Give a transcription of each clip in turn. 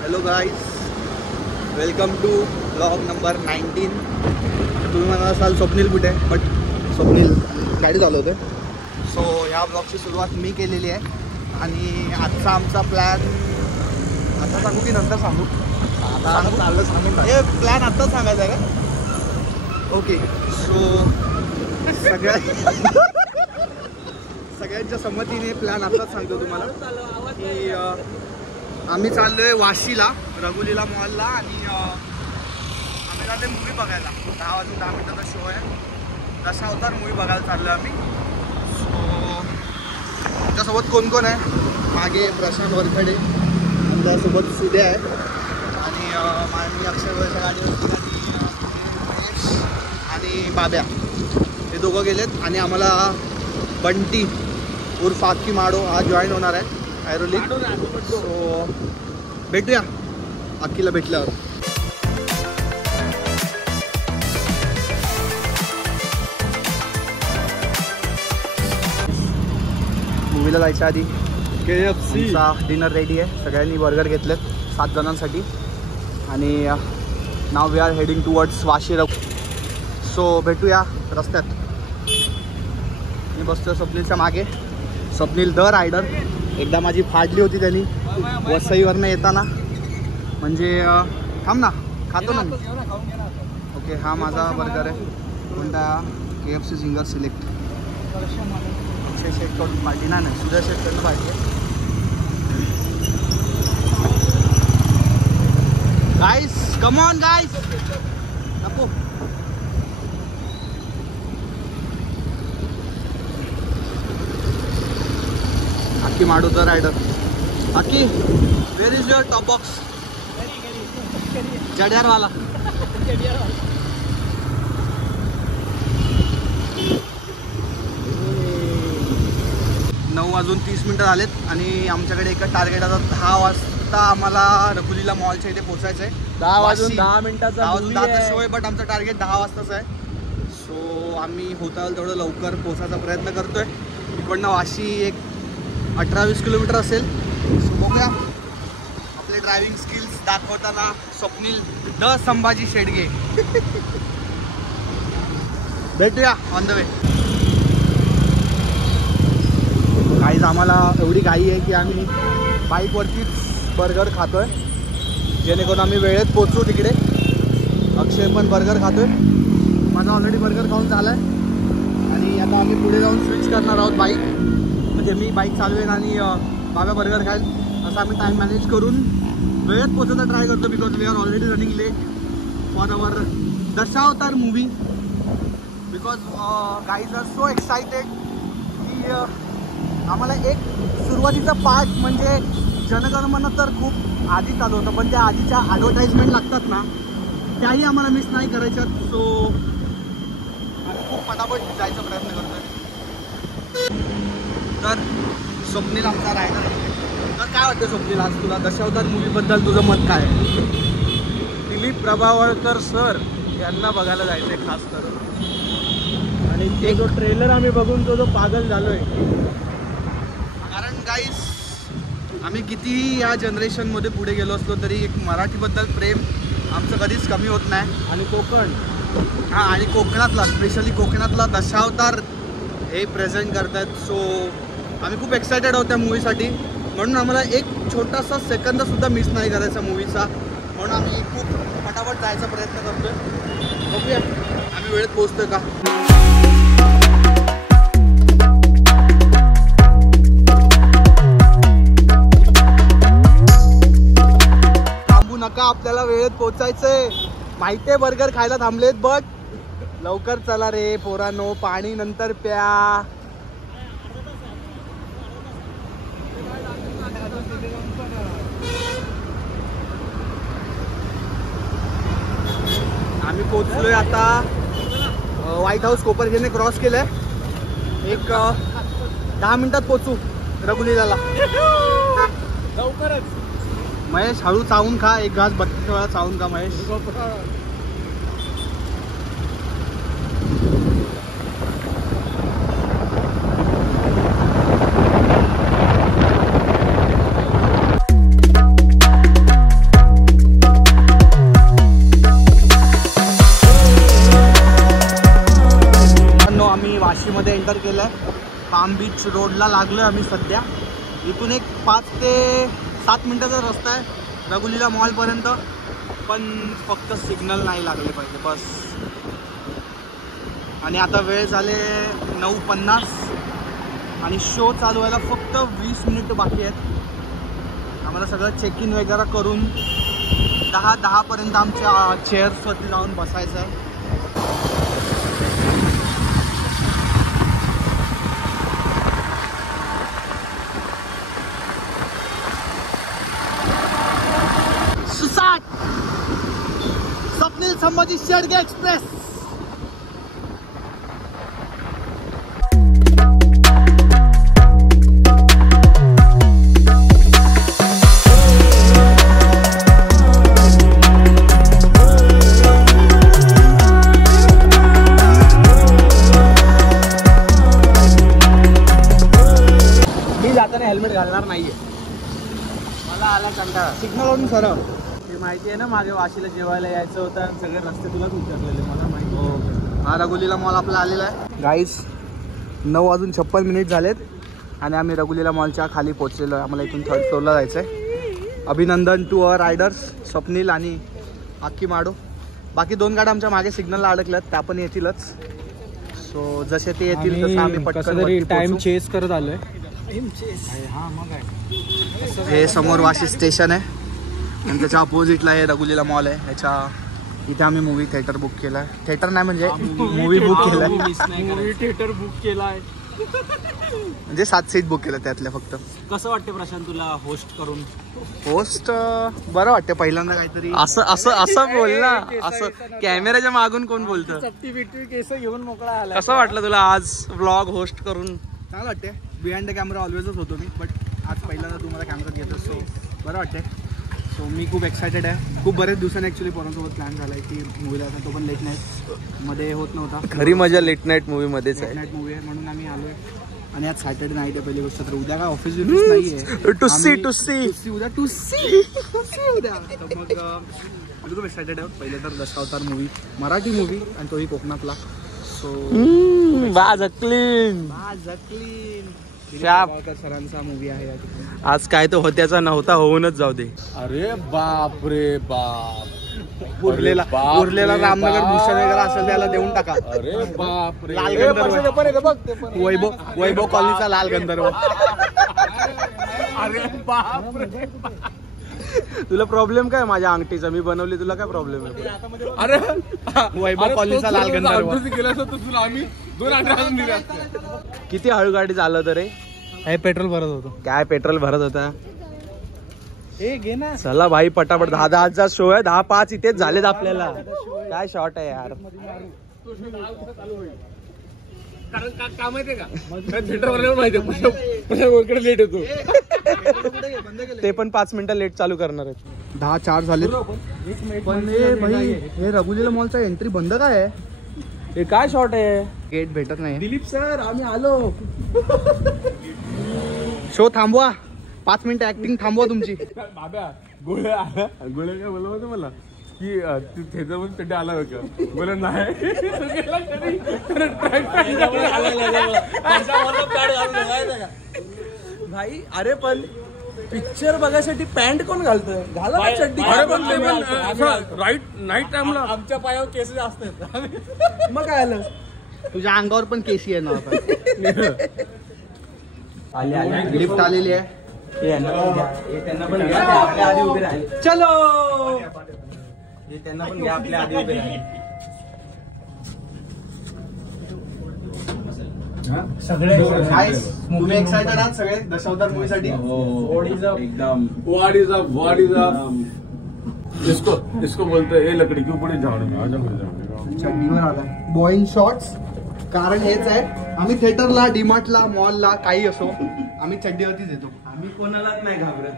Hello guys, welcome to blog number 19. तुम्ही म्हणा असाल स्वप्नील कुठे, बट स्वप्नील गाडी चालवते. सो ह्या ब्लॉगची सुरुवात मी केलेली आहे आणि आजचा आमचा प्लॅन आता सांगू की नंतर सांगू? सांगून हे प्लॅन आत्ताच सांगायचा आहे का? ओके. सो सगळ्यांच्या संमतीने प्लॅन आत्ताच सांगतो तुम्हाला की आम्ही चाललो आहे वाशीला, रघुलीला मॉलला आणि आम्ही चाललो आहे मूवी बघायला. 10 वाजून 10 मिनिटाचा शो आहे. दशावतार मूवी बघायला चाललो आहे आम्ही. सो आमच्यासोबत कोण कोण आहे? मागे प्रशांत वरखडे, आमच्यासोबत सुद्या आहे आणि मी अक्षय वळच्या गाडीवर आणि बाब्या हे दोघं गेलेत आणि आम्हाला बंटी उर्फ आक्की माडो आज जॉईन होणार आहे ऐरोली. सो भेटूया अक्कीला भेटल्यावर. मूवीला जायच्या आधी KFCचा डिनर रेडी आहे. सगळ्यांनी बर्गर घेतलेत 7 जणांसाठी आणि नाव we are heading towards Vashi. So भेटूया रस्त्यात. मी बसतो स्वप्नीलच्या मागे. Swapnil the rider. एकदा माझी फाडली होती त्यांनी वसईवरनं येताना. म्हणजे थांब ना, खातो ना मी. ओके, हा माझा बर्गर आहे. कोणता? KFC zinger select. अक्षय शेटकडून पार्टी नाही, सुजय शेटकडून पार्टी आहे. Guys, come on guys. नको. अक्की माडो the rider. Akki, where is your top box? जडियार वाला. 9 वाजून 30 मिनिटं झालेत आणि आमच्याकडे एक टार्गेट आता 10 वाजता आम्हाला रघुलीला मॉलच्या इथे पोहोचायचं आहे. 10 वाजून 10 मिनिटाचा 10 वाजून 10चा शो आहे, बट आमचं टार्गेट 10 वाजताच आहे. सो आम्ही होता तेवढं लवकर पोहोचायचा प्रयत्न करतोय. इकडनं वाशी एक 18-20 किलोमीटर असेल. सो बघूया. आपले ड्रायव्हिंग स्किल्स दाखवताना स्वप्नील द संभाजी शेडगे. भेटूया ऑन द वे. गाईज, आम्हाला एवढी घाई आहे की आम्ही बाईकवरतीच बर्गर खातोय जेणेकरून आम्ही वेळेत पोचू तिकडे. अक्षय पण बर्गर खातोय. माझा ऑलरेडी बर्गर खाऊन झाला आहे आणि आता आम्ही पुढे जाऊन स्विच करणार आहोत बाईक. म्हणजे मी बाईक चालवेन आणि बाबा बर्गर खाईल. असं आम्ही टाईम मॅनेज करून वेळेत पोचायचा ट्राय करतो. Because we are already running late for our Dashavatar movie. Because guys are so excited की आम्हाला एक सुरुवातीचा पार्ट म्हणजे जनगणमन तर खूप आधी चालू होतं, पण त्या आधीच्या ॲडव्हर्टाईजमेंट लागतात ना, त्याही आम्हाला मिस नाही करायच्यात. सो खूप पटापट जायचा प्रयत्न करतोय. तर स्वप्नील आमचा रायडर. तर काय वाटतं स्वप्नील, आज तुला दशावतार मूवीबद्दल तुझं मत काय आहे? दिलीप प्रभावळकर सर यांना बघायला जायचं आहे खास तर. आणि ते जो ट्रेलर आम्ही बघून तो पागल झालोय. कारण गाईस, आम्ही कितीही या जनरेशनमध्ये पुढे गेलो असलो तरी एक मराठीबद्दल प्रेम आमचं कधीच कमी होत नाही. आणि कोकण, हां, आणि कोकणातला, स्पेशली कोकणातला दशावतार हे प्रेझेंट करतात. सो आम्ही खूप एक्सायटेड आहोत त्या मूवीसाठी. म्हणून आम्हाला एक छोटासा सेकंदसुद्धा मिस नाही करायचा मूवीचा. म्हणून आम्ही खूप फटाफट जायचा प्रयत्न करतोय. बघूया आम्ही वेळेत पोहोचतोय का. नका, आपल्याला वेळेत पोचायचंय. माहितीये बर्गर खायला थांबलेत, बट लवकर चला रे पोरांनो. पाणी नंतर प्या. आम्ही पोचलोय आता. व्हाईट हाऊस कोपरखेलने क्रॉस केलंय. एक 10 मिनिटात पोचू रघुलीला. लवकरच. महेश, हळू चावून खा. एक घास 32 वेळा चावून खा महेश. पाम बीच रोडला लागलो आम्ही सध्या. इथून एक 5 ते 7 मिनटाचा रस्ता आहे रघुलीला मॉलपर्यंत, पण फक्त सिग्नल नाही लागले पाहिजे बस. आणि आता वेळ झाले 9:50 आणि शो चालू व्हायला फक्त 20 मिनिट बाकी आहेत. आम्हाला सगळं चेक इन वगैरे करून 10:10पर्यंत आमच्या चेअर्सवरती जाऊन बसायचं आहे. स्वप्नील संभाजी शेडगे एक्सप्रेस. मी जाताना हेल्मेट घालणार नाहीये, मला आला कंटाळा. सिग्नलवरून सरळ माहिती आहे ना, मागे वाशीला जेवायला यायचं होतं आणि सगळे रस्ते तुलाच उतरलेले, मला माहिती. हो, हा रघुलीला मॉल आपला आलेला आहे. गाईस 9:56 झालेत आणि आम्ही रघुलीला मॉलच्या खाली पोहोचलेलो आहे. आम्हाला इथून 3rd फ्लोअरला जायचं आहे. अभिनंदन टू अवर रायडर्स, स्वप्नील आणि आक्की माडो. बाकी 2 गाड्या आमच्या मागे सिग्नलला अडकल्यात, त्या पण येतीलच. सो जसे ते येतील तसं आम्ही पटकन टाइम चेस करत आलोय. हे समोर वाशी स्टेशन आहे आणि त्याच्या अपोजिटला हे रघुलीला मॉल आहे. ह्याच्या इथे आम्ही मूवी थिएटर बुक केला आहे. थिएटर नाही म्हणजे मूवी बुक केला आहे. मूवी थिएटर बुक केला आहे म्हणजे 7 सीट बुक केलं त्यातल्या फक्त. कसं वाटतं प्रशांत तुला होस्ट करून? होस्ट बरं वाटतं, पहिल्यांदा काहीतरी असं बोल ना, असं कॅमेऱ्याच्या मागून कोण बोलतं? केस घेऊन मोकळा आला. कसं वाटलं तुला आज व्लॉग होस्ट करून? चांगलं वाटते. बिहाइंड द कॅमेरा ऑलवेजच होतो मी, बट आज पहिल्यांदा तुम्हाला कॅमेरा घेत असतो, बरं वाटते. सो मी खूप एक्सायटेड आहे. खूप बरेच दिवसांनी ॲक्च्युली पोरांसोबत प्लॅन झाला आहे की मूवीला, तो पण लेट नाईट मध्ये होत नव्हता. खरी मजा लेट नाईट मूवी मध्येच लेट आहे. नाईट मूवी आहे म्हणून आम्ही आलो आहे. आणि आज सॅटर्डे नाईट आहे पहिली गोष्ट तर. उद्या काय ऑफिस बिफिस नाही आहे, टुस्सी उद्या टुस्सी उद्या. तर मग मी खूप एक्सायटेड आहे. पहिले तर दशावतार मूवी, मराठी मूवी आणि तोही कोकणातला. सो सरांचा मूवी आहे. आज काय तो होत्याचा नव्हता, होऊनच जाऊ दे. अरे बाप रे बाप. उरलेला रामनगर भूषण वगैरे असेल त्याला देऊन टाका. अरे बाप रे. लाल गंधर्व, वैभव कॉलनीचा लाल गंधर्व. अरे बाप रे. तुला प्रॉब्लेम काय माझ्या अंगठीचा? मी बनवली, तुला काय प्रॉब्लेम आहे? अरे वैभव कॉलनीचा लाल गंधर्व. आम्ही 2 अंडे दिले. किती हळू गाडी चालवत रे? पेट्रोल भरत होतो. काय पेट्रोल भरत होता? हे घे ना. चला भाई पटापट. 10:10चा शो आहे, 10:05 इथेच झालेत आपल्याला. काय शॉर्ट आहे यार. कारण का माहितीये का, थिएटर माहितीये लेट होतो. ते पण 5 मिनिटं लेट चालू करणार आहेत. 10:04 झाले. पण हे रघुलीला मॉलचा एंट्री बंद काय आहे? हे काय शॉर्ट आहे? गेट भेटत नाही. दिलीप सर आम्ही आलो. शो थांबवा, 5 मिनिटं ऍक्टिंग थांबवा तुमची. बाबा गोळ्या काय बोलला होतं मला की तू थिएटर मध्ये पेटे आला का? बोला नाही. भाई अरे पण पिक्चर बघायसाठी पॅन्ट कोण घालतं? घाला चड्डी. राईट नाईट टाइमला आमच्या पायावर केस जास्त आहेत. मग काय आलं? तुझ्या अंगावर पण केसी आहे ना. लिफ्ट आलेली आहे. त्यांना पण घ्या, आपल्या आधी उभे राहिले. चलो त्यांना पण घ्या, आपल्या आधी उभे राहिले. तुम्ही एक्सायटेड आहात सगळे दशावतार मूवी साठी? एकदम. व्हाट इज इसको बोलते हैं लकड़ी के ऊपर झाड. चड्डीवर आला बॉईंग शॉर्ट्स. कारण हेच आहे, आम्ही थिएटरला, डीमार्टला, मॉलला काही असो आम्ही चड्डीवरतीच येतो. आम्ही कोणालाच नाही घाबरत.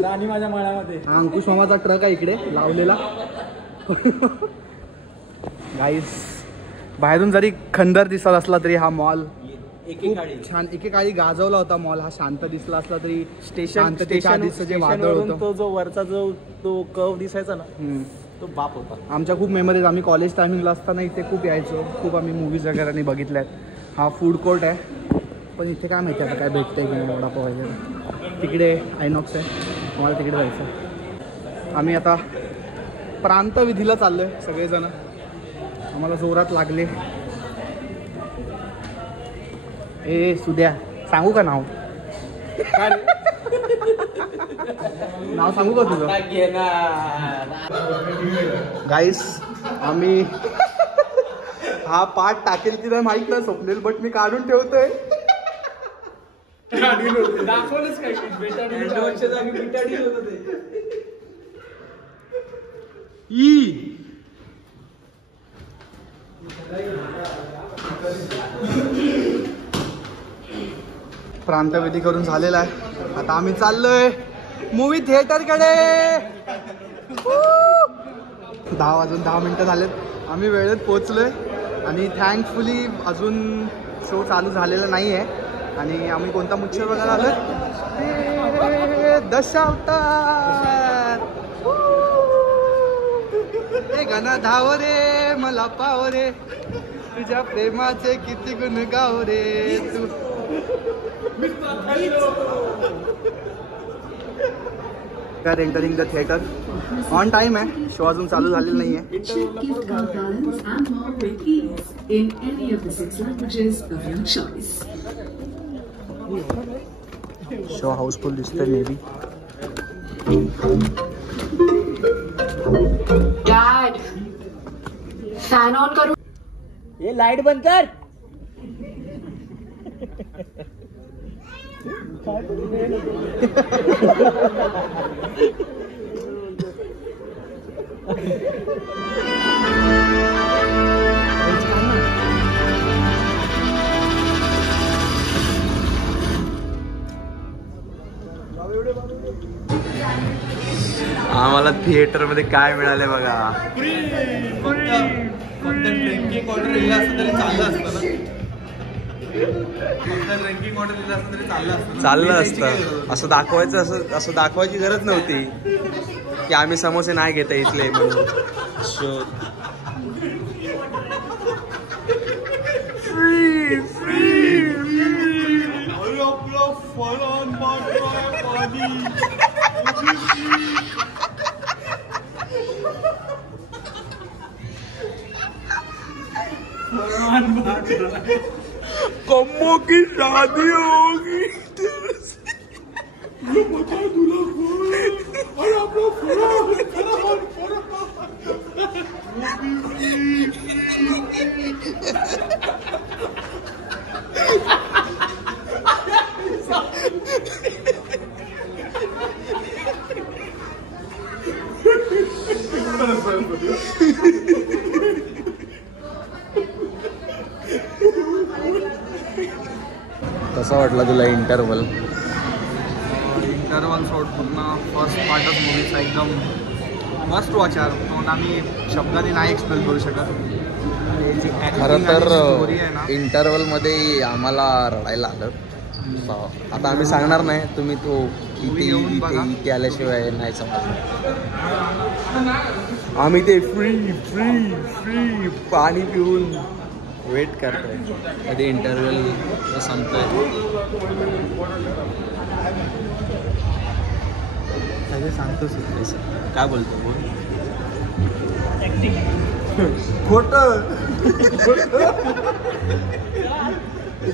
राणी माझ्या मळ्यामध्ये. हा अंकुश मामाचा ट्रक आहे इकडे लावलेला. गाईस बाहेरून जरी खंदर दिसत असला तरी हा मॉल छान एकेकाळी गाजवला होता. मॉल हा शांत दिसला असला तरी स्टेशन जे वादळ होतं, तो जो वरचा जो तो कर्व दिसायचा ना, तो बाप होता. आमच्या खूप मेमरीज. आम्ही कॉलेज टायमिंगला असताना इथे खूप यायचो. खूप आम्ही मूवीज वगैरे बघितल्या आहेत. हा फूड कोर्ट आहे, पण इथे काय माहिती आता काय भेटतं की नाही वडापाव वगैरे. तिकडे आयनॉक्स आहे, आम्हाला तिकडे जायचं. आम्ही आता प्रांतविधीला चाललो आहे सगळेजण. आम्हाला जोरात लागले. ए सुद्या सांगू का नाव? नाव सांगू का तुझं? गाईस आम्ही हा पाठ टाकेल की नाही माहित नाही स्वप्नेल, बट मी काढून ठेवतोय. दाखवलंच काय बेटाडीलच्या जागी बिटाडील होतं ते. प्रांतविधी करून झालेला आहे. आता आम्ही चाललोय मूवी थिएटरकडे. 10 वाजून 10 मिनिटं झालेत. आम्ही वेळेत पोहोचलोय आणि थँकफुली अजून शो चालू झालेला नाही आहे. आणि आम्ही कोणता पिक्चर बघायला आलोय? दशावतार. हे गाणं धाव रे मला पाव रे, तुझ्या प्रेमाचे किती गुण गाव रे तू. Entering the theatre. On time आहे. शो अजून चालू झालेला नाही आहे. शो हाऊसफुल दिसतोय मे बी. डॅड फॅन ऑन करू. ये लाईट बंद कर. आम्हाला थिएटर मध्ये काय मिळाले बघा. ड्रिंकिंग ऑर्डर दिला असतं तरी चाललं असतं ना. फक्त ड्रिंकिंग ऑर्डर दिला असतं तरी चाललं असतं. असं दाखवायचं, असं दाखवायची गरज नव्हती की आम्ही समोसे नाही घेता इथले म्हणून. कम्मो की शादी होगी. कसा वाटला तुला इंटरवल? इंटरवल सोड पूर्ण फर्स्ट पार्टच मूवीचा एकदम मस्ट वॉच यार. म्हणून आम्ही शब्दाने नाही एक्सप्लेन करू शकत. खरं तर इंटरवलमध्ये आम्हाला रडायला आलं. आता आम्ही सांगणार नाही, तुम्ही तो इथे आल्याशिवाय नाही समजणार. आम्ही ते फ्री फ्री फ्री पाणी पिऊन वेट करतोय कधी इंटरव्ह्यू संपतोय. सांगतोच काय बोलतो? खोट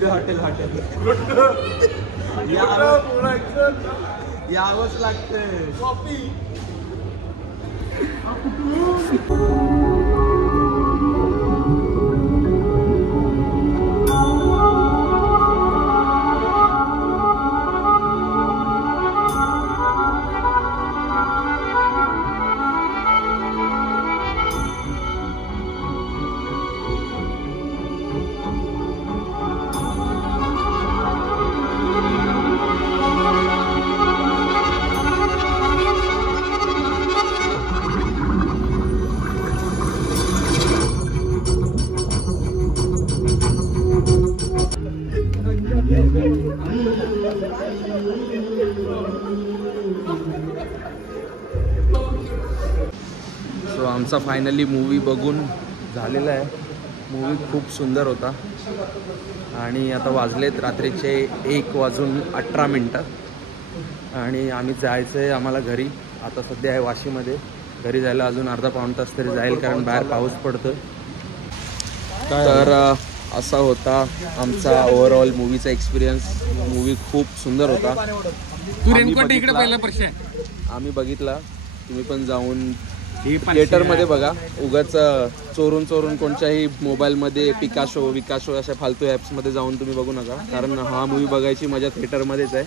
हॉटेल यावंच लागतंय. आमचा फायनली मूवी बघून झालेला आहे. मूवी खूप सुंदर होता आणि आता वाजलेत रात्रीचे 1:18 आणि आम्ही जायचं आहे आम्हाला घरी. आता सध्या आहे वाशीमध्ये. घरी जायला अजून अर्धा पाऊण तास तरी जाईल कारण बाहेर पाऊस पडतो. तर असा होता आमचा ओव्हरऑल मूवीचा एक्सपिरियन्स. मूवी खूप सुंदर होता. आम्ही बघितला. तुम्ही पण जाऊन थिएटरमध्ये बघा. उगाच चोरून कोणत्याही मोबाईलमध्ये विकाशो अशा फालतू ॲप्समध्ये जाऊन तुम्ही बघू नका, कारण हा मूवी बघायची मजा थिएटरमध्येच आहे.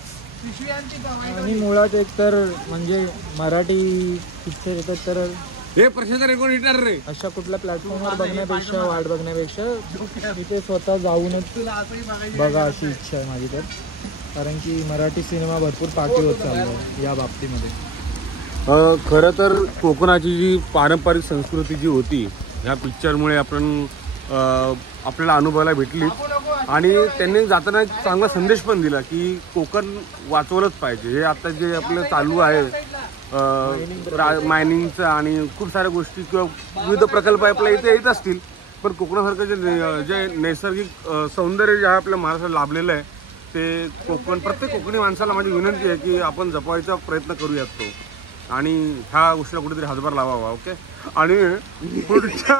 आणि मुळात एक तर म्हणजे मराठी पिक्चर येतात तर अशा कुठल्या प्लॅटफॉर्मवर बघण्यापेक्षा वाट बघण्यापेक्षा तिथे स्वतः जाऊनच बघा अशी इच्छा आहे माझी. तर कारण की मराठी सिनेमा भरपूर पाठी होत चालला आहे या बाबतीमध्ये. खरं तर कोकणाची जी पारंपरिक संस्कृती जी होती ह्या पिक्चरमुळे आपल्याला अनुभवायला भेटली आणि त्यांनी जाताना एक चांगला संदेश पण दिला की कोकण वाचवलंच पाहिजे. हे आता जे आपलं चालू आहे मायनिंगचं आणि खूप साऱ्या गोष्टी किंवा विविध प्रकल्प आपल्या इथे येत असतील, पण कोकणासारखं जे नैसर्गिक सौंदर्य जे आपल्या महाराष्ट्राला लाभलेलं आहे ते प्रत्येक कोकणी माणसाला माझी विनंती आहे की आपण जपवायचा प्रयत्न करूयात तो आणि ह्या गोष्टीला कुठेतरी हातभार लावावा. ओके. आणि पुढच्या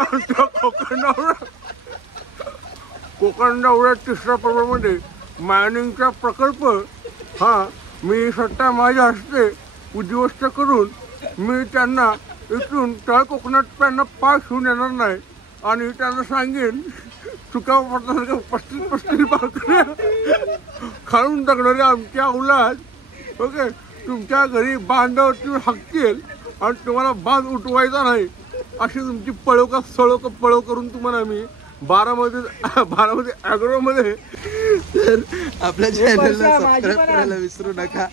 कोकणाच्या 3ऱ्या पर्वामध्ये मायनिंगचा प्रकल्प मी स्वतः माझ्या हस्ते उद्ध्वस्त करून मी त्यांना इथून तळ कोकणात त्यांना पाय घेऊन येणार नाही आणि त्यांना सांगेन चुका पडताना 35 भाकऱ्या खाऊन टाकणारे आमच्या औलाद ओके तुमच्या घरी बांधावरती हाकतील आणि तुम्हाला बांध उठवायचा नाही अशी तुमची पळव करून तुम्हाला मी बारामध्ये ॲग्रोमध्ये. तर आपल्या चॅनलला सबस्क्राईब करायला विसरू नका.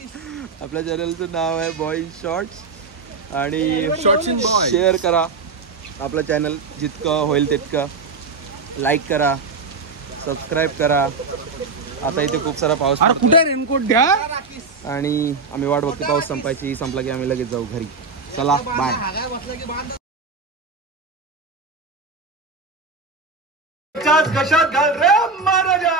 आपल्या चॅनलचं नाव आहे बॉय इन शॉर्ट्स आणि शेअर करा आपलं चॅनल जितकं होईल तितकं. लाईक करा, सबस्क्राईब करा. आता इथे खूप सारा पाऊस कुठे रेनकोट द्या आणि आम्ही वाट बघतो पाऊस संपायची. संपला की आम्ही लगेच जाऊ घरी. चला बाय. कशात घाल रे महाराजा.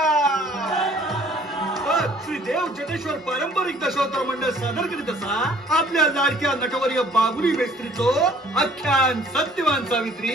श्री देव जटेश्वर पारंपरिक दशावतार मंडळ सादर करीत असा आपल्या लाडक्या नटवर्य बाबुरी मेस्त्रीचो आख्यान सत्यवान सावित्री.